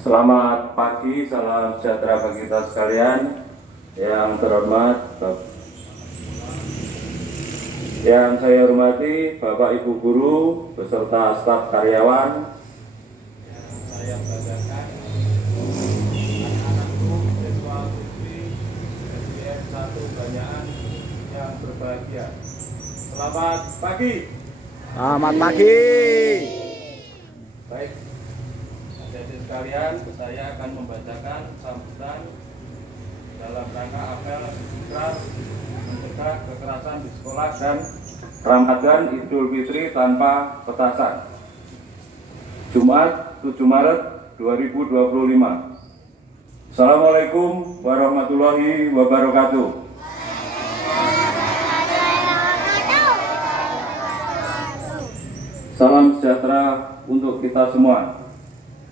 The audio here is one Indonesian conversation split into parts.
Selamat pagi, salam sejahtera bagi kita sekalian. Yang terhormat, yang saya hormati Bapak Ibu Guru beserta staf karyawan. Saya banggakan anak-anakku, siswa siswi SDN 1 Banyakan yang berbahagia. Selamat pagi. Selamat pagi. Baik, adik-adik sekalian, saya akan membacakan sambutan dalam rangka apel ikrar mencegah kekerasan di sekolah dan Ramadan Idul Fitri tanpa petasan. Jumat 7 Maret 2025. Assalamualaikum warahmatullahi wabarakatuh. Salam sejahtera untuk kita semua.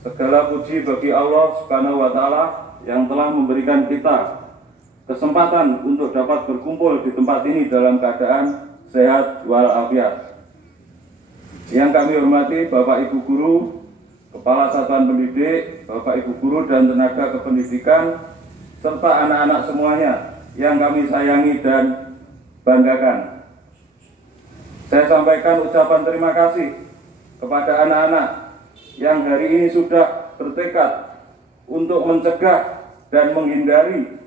Segala puji bagi Allah Subhanahu wa Ta'ala yang telah memberikan kita kesempatan untuk dapat berkumpul di tempat ini dalam keadaan sehat walafiat. Yang kami hormati Bapak Ibu Guru, Kepala Satuan Pendidik, Bapak Ibu Guru dan tenaga kependidikan, serta anak-anak semuanya yang kami sayangi dan banggakan. Saya sampaikan ucapan terima kasih kepada anak-anak yang hari ini sudah bertekad untuk mencegah dan menghindari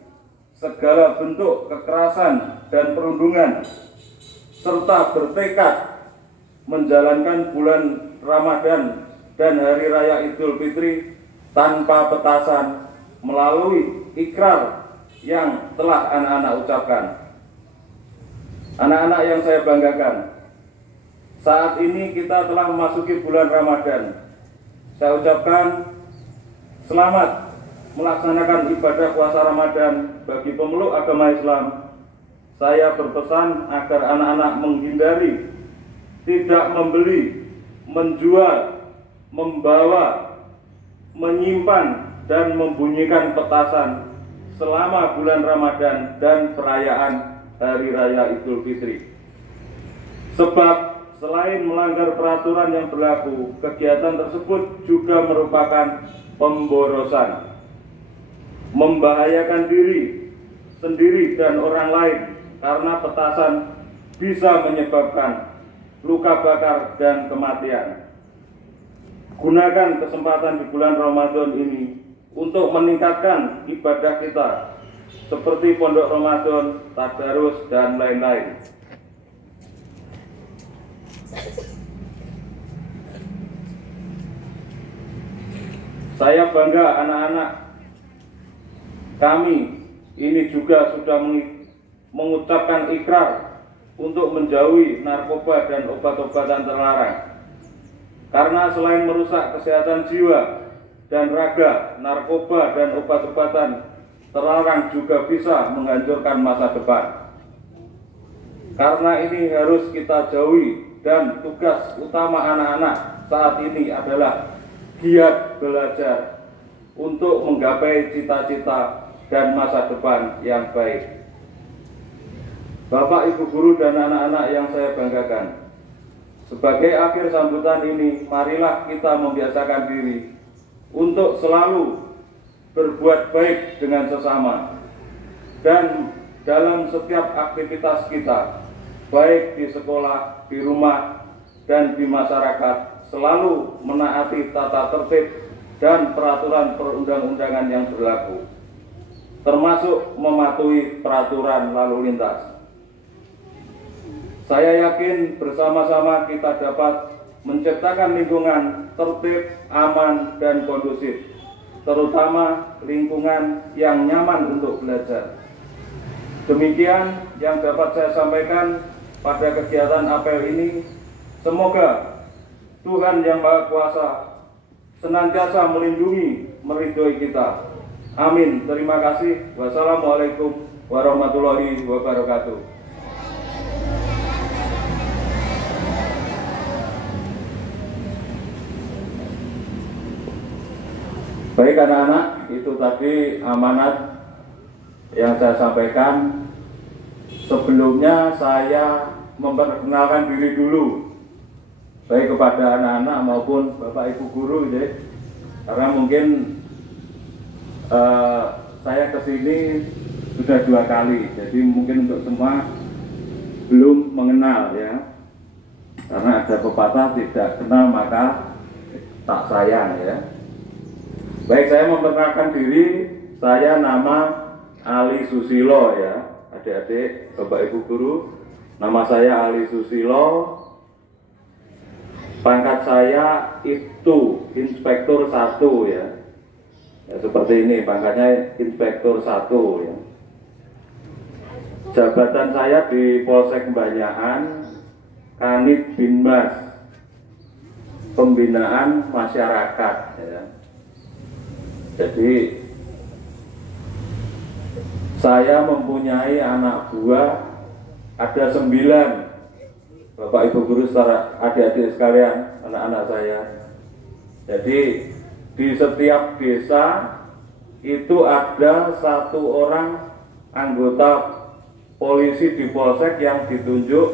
segala bentuk kekerasan dan perundungan, serta bertekad menjalankan bulan Ramadan dan Hari Raya Idul Fitri tanpa petasan melalui ikrar yang telah anak-anak ucapkan. Anak-anak yang saya banggakan, saat ini kita telah memasuki bulan Ramadan. Saya ucapkan selamat melaksanakan ibadah puasa Ramadan bagi pemeluk agama Islam. Saya berpesan agar anak-anak menghindari tidak membeli, menjual, membawa, menyimpan, dan membunyikan petasan selama bulan Ramadan dan perayaan Hari Raya Idul Fitri. Sebab selain melanggar peraturan yang berlaku, kegiatan tersebut juga merupakan pemborosan, membahayakan diri sendiri dan orang lain karena petasan bisa menyebabkan luka bakar dan kematian. Gunakan kesempatan di bulan Ramadan ini untuk meningkatkan ibadah kita seperti pondok Ramadan, tadarus, dan lain-lain. Saya bangga anak-anak kami ini juga sudah mengucapkan ikrar untuk menjauhi narkoba dan obat-obatan terlarang. Karena selain merusak kesehatan jiwa dan raga, narkoba dan obat-obatan terlarang juga bisa menghancurkan masa depan. Karena ini harus kita jauhi, dan tugas utama anak-anak saat ini adalah giat belajar untuk menggapai cita-cita dan masa depan yang baik. Bapak, Ibu Guru, dan anak-anak yang saya banggakan, sebagai akhir sambutan ini, marilah kita membiasakan diri untuk selalu berbuat baik dengan sesama, dan dalam setiap aktivitas kita, baik di sekolah, di rumah, dan di masyarakat, selalu menaati tata tertib dan peraturan perundang-undangan yang berlaku, termasuk mematuhi peraturan lalu lintas. Saya yakin bersama-sama kita dapat menciptakan lingkungan tertib, aman, dan kondusif, terutama lingkungan yang nyaman untuk belajar. Demikian yang dapat saya sampaikan pada kegiatan apel ini. Semoga Tuhan Yang Maha Kuasa senantiasa melindungi, meridhoi kita. Amin. Terima kasih. Wassalamualaikum warahmatullahi wabarakatuh. Baik anak-anak, itu tadi amanat yang saya sampaikan. Sebelumnya saya memperkenalkan diri dulu, baik kepada anak-anak maupun Bapak Ibu Guru, ya. Karena mungkin saya kesini sudah 2 kali, jadi mungkin untuk semua belum mengenal ya, karena ada pepatah tidak kenal maka tak sayang ya. Baik, saya memperkenalkan diri, saya nama Ali Susilo ya, adik-adik, bapak ibu guru, nama saya Ali Susilo. Pangkat saya itu Inspektur 1 ya. Ya, seperti ini pangkatnya Inspektur 1 ya. Jabatan saya di Polsek Banyakan Kanit Binmas, Pembinaan Masyarakat ya. Jadi saya mempunyai anak buah ada 9, Bapak Ibu guru secara adik-adik sekalian, anak-anak saya. Jadi di setiap desa itu ada 1 orang anggota polisi di polsek yang ditunjuk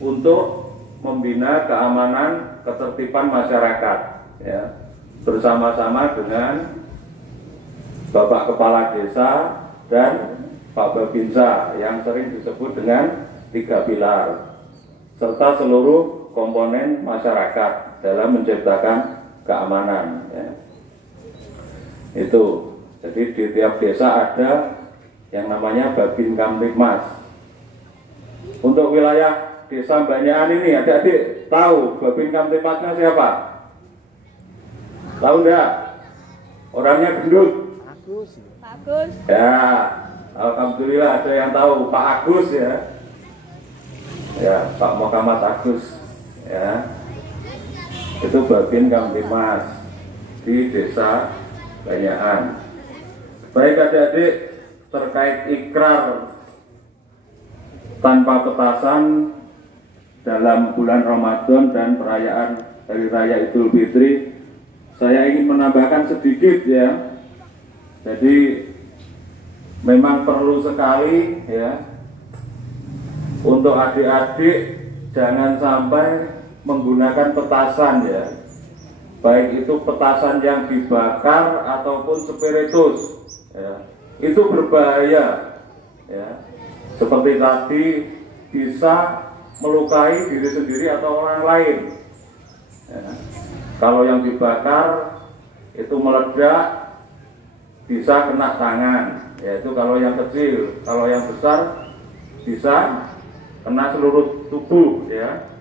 untuk membina keamanan ketertiban masyarakat ya, bersama-sama dengan Bapak Kepala Desa dan Pak Babinsa yang sering disebut dengan 3 pilar, serta seluruh komponen masyarakat dalam menciptakan keamanan ya. Itu jadi di tiap desa ada yang namanya Babin Kamtipmas. Untuk wilayah desa Banyakan ini adik-adik tahu Babin Kamtipmasnya siapa? Tahu enggak? Orangnya gendut. Agus. Ya, alhamdulillah ada yang tahu, Pak Agus ya. Ya, Pak Muhammad Agus ya. Itu Babin Kamtipmas di desa Banyakan. Baik adik-adik, terkait ikrar tanpa petasan dalam bulan Ramadan dan perayaan Hari Raya Idul Fitri, saya ingin menambahkan sedikit ya. Jadi memang perlu sekali ya untuk adik-adik jangan sampai menggunakan petasan ya, baik itu petasan yang dibakar ataupun spiritus ya. Itu berbahaya ya, seperti tadi bisa melukai diri sendiri atau orang lain ya. Kalau yang dibakar itu meledak bisa kena tangan, yaitu kalau yang kecil. Kalau yang besar bisa kena seluruh tubuh ya.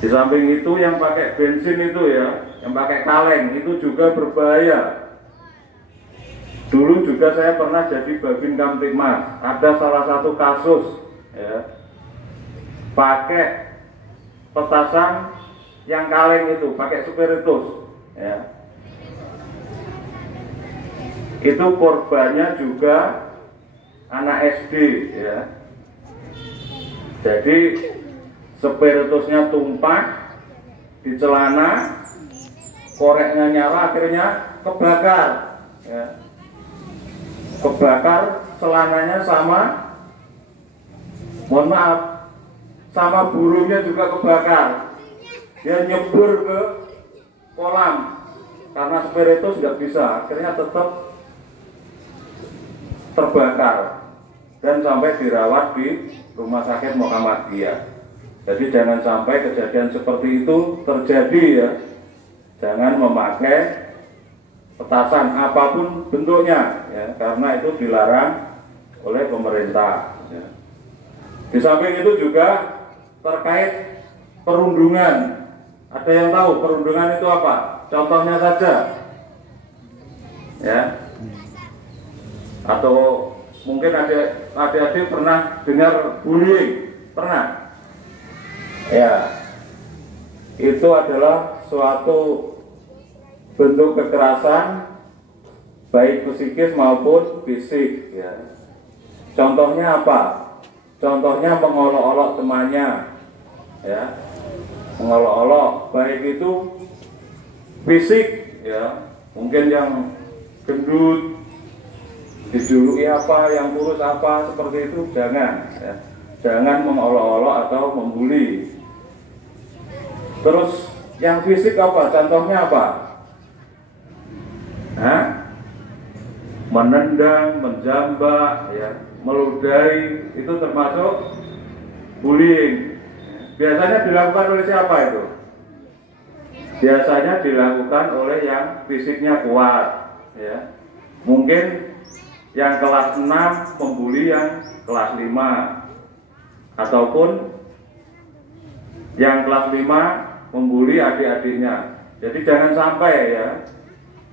Di samping itu yang pakai bensin itu ya, yang pakai kaleng itu juga berbahaya. Dulu juga saya pernah jadi Babin Kamtipmas. Ada salah satu kasus ya, pakai petasan yang kaleng itu, pakai spiritus ya. Itu korbannya juga anak SD ya. Jadi spiritusnya tumpah di celana, koreknya nyala, akhirnya kebakar ya. Kebakar celananya sama, mohon maaf, sama burungnya juga kebakar. Dia nyebur ke kolam karena spiritus nggak bisa, akhirnya tetap terbakar dan sampai dirawat di Rumah Sakit Muhammadiyah. Jadi jangan sampai kejadian seperti itu terjadi ya. Jangan memakai petasan apapun bentuknya ya, karena itu dilarang oleh pemerintah ya. Di samping itu juga terkait perundungan. Ada yang tahu perundungan itu apa? Contohnya saja ya. Atau mungkin adik-adik pernah dengar bullying, pernah? Ya, itu adalah suatu bentuk kekerasan baik psikis maupun fisik ya. Contohnya apa? Contohnya mengolok-olok temannya ya, mengolok-olok baik itu fisik ya, mungkin yang gendut dijuluki apa, yang kurus apa, seperti itu jangan ya. Jangan mengolok-olok atau membuli. Terus yang fisik apa? Contohnya apa? menendang, menjambak, ya, meludahi, itu termasuk bullying. Biasanya dilakukan oleh siapa itu? Biasanya dilakukan oleh yang fisiknya kuat, ya. Mungkin yang kelas 6 membuli yang kelas 5, ataupun yang kelas 5 membuli adik-adiknya. Jadi jangan sampai, ya,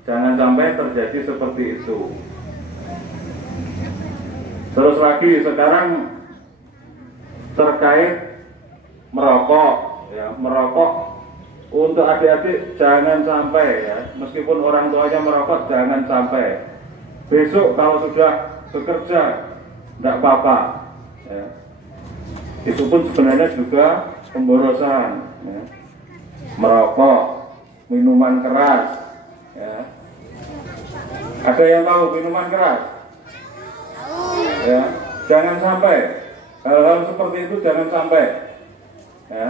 jangan sampai terjadi seperti itu. Terus lagi sekarang terkait merokok, ya, merokok untuk adik-adik jangan sampai, ya, meskipun orang tuanya merokok jangan sampai. Besok kalau sudah bekerja tidak apa-apa, ya. Itu pun sebenarnya juga pemborosan, ya. Merokok, minuman keras, ya. Ada yang tahu minuman keras? Ya, jangan sampai hal-hal seperti itu, jangan sampai, ya.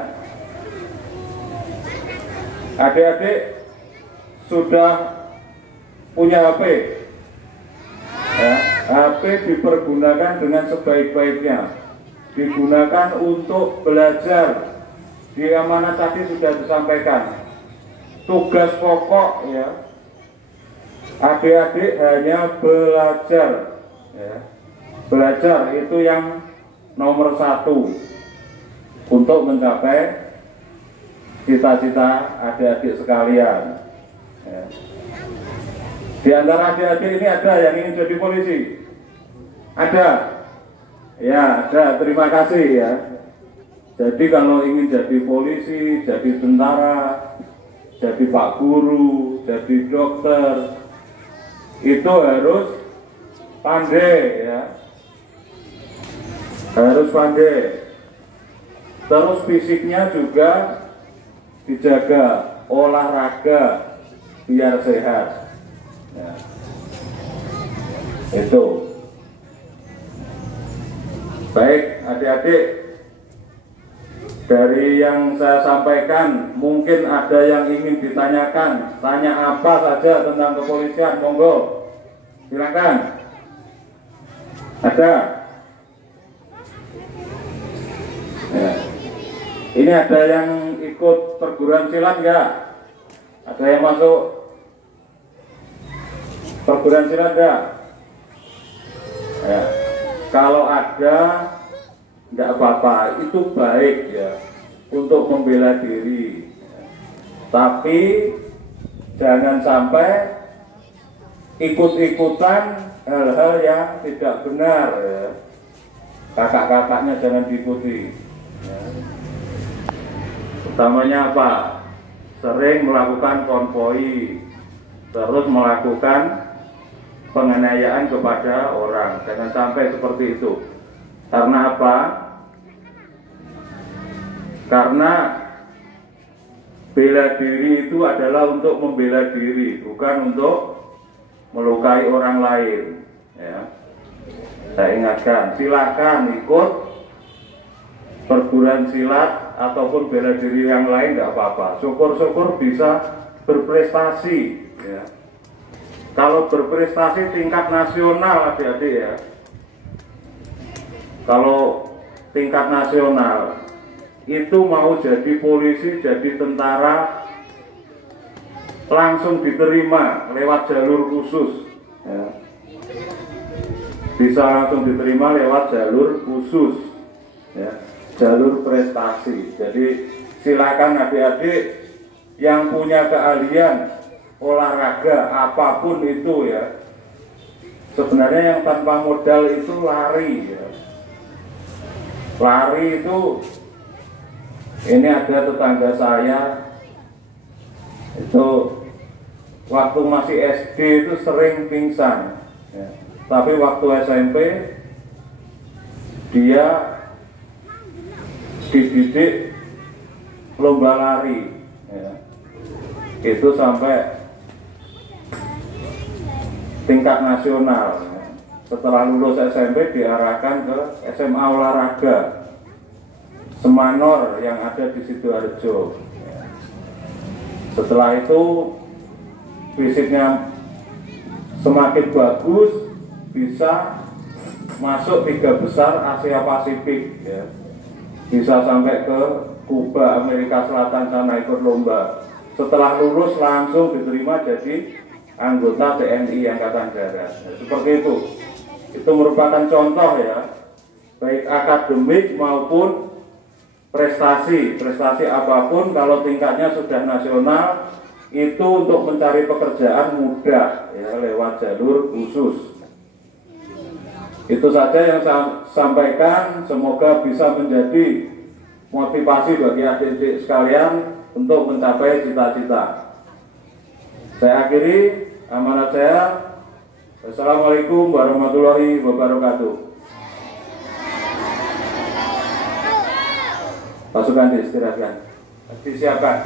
Adik-adik sudah punya HP, ya. HP dipergunakan dengan sebaik-baiknya, digunakan untuk belajar. Di amanah tadi sudah disampaikan, tugas pokok, ya, adik-adik hanya belajar, ya. Belajar itu yang nomor 1 untuk mencapai cita-cita adik-adik sekalian, ya. Di antara adik-adik ini ada yang ingin jadi polisi? Ada? Ya, ada. Terima kasih, ya. Jadi kalau ingin jadi polisi, jadi tentara, jadi pak guru, jadi dokter, itu harus pandai, ya. Harus pandai. Terus fisiknya juga dijaga, olahraga biar sehat, ya. Itu. Baik adik-adik, dari yang saya sampaikan mungkin ada yang ingin ditanyakan. Tanya apa saja tentang kepolisian, monggo, silakan. Ada? Ya. Ini ada yang ikut perguruan silat nggak? Ada yang masuk perguruan silat nggak? Ya. Kalau ada, nggak apa-apa, itu baik, ya, untuk membela diri. Tapi jangan sampai ikut-ikutan hal-hal yang tidak benar, ya. Kakak-kakaknya jangan diikuti, ya. Utamanya apa? Sering melakukan konvoi, terus melakukan penganiayaan kepada orang. Jangan sampai seperti itu. Karena apa? Karena bela diri itu adalah untuk membela diri, bukan untuk melukai orang lain, ya. Saya ingatkan, silakan ikut perguruan silat ataupun bela diri yang lain, nggak apa-apa. Syukur-syukur bisa berprestasi, ya. Kalau berprestasi tingkat nasional, adik-adik, ya. Kalau tingkat nasional itu mau jadi polisi, jadi tentara, langsung diterima lewat jalur khusus, ya. Bisa langsung diterima lewat jalur khusus, ya, jalur prestasi. Jadi silakan adik-adik yang punya keahlian olahraga apapun itu, ya. Sebenarnya yang tanpa modal itu lari, ya. Lari itu, ini ada tetangga saya itu waktu masih SD itu sering pingsan, ya. Tapi waktu SMP dia dididik lomba lari, ya. Itu sampai tingkat nasional. Setelah lulus SMP diarahkan ke SMA olahraga Semanor yang ada di Sidoarjo. Setelah itu fisiknya semakin bagus, bisa masuk 3 besar Asia Pasifik, ya. Bisa sampai ke Kuba, Amerika Selatan sana ikut lomba. Setelah lulus langsung diterima jadi anggota TNI Angkatan Darat. Ya, seperti itu. Itu merupakan contoh, ya, baik akademik maupun prestasi apapun, kalau tingkatnya sudah nasional, itu untuk mencari pekerjaan mudah, ya, lewat jalur khusus. Itu saja yang saya sampaikan, semoga bisa menjadi motivasi bagi adik-adik sekalian untuk mencapai cita-cita. Saya akhiri amanat saya. Assalamualaikum warahmatullahi wabarakatuh. Pasukan diistirahatkan, disiapkan.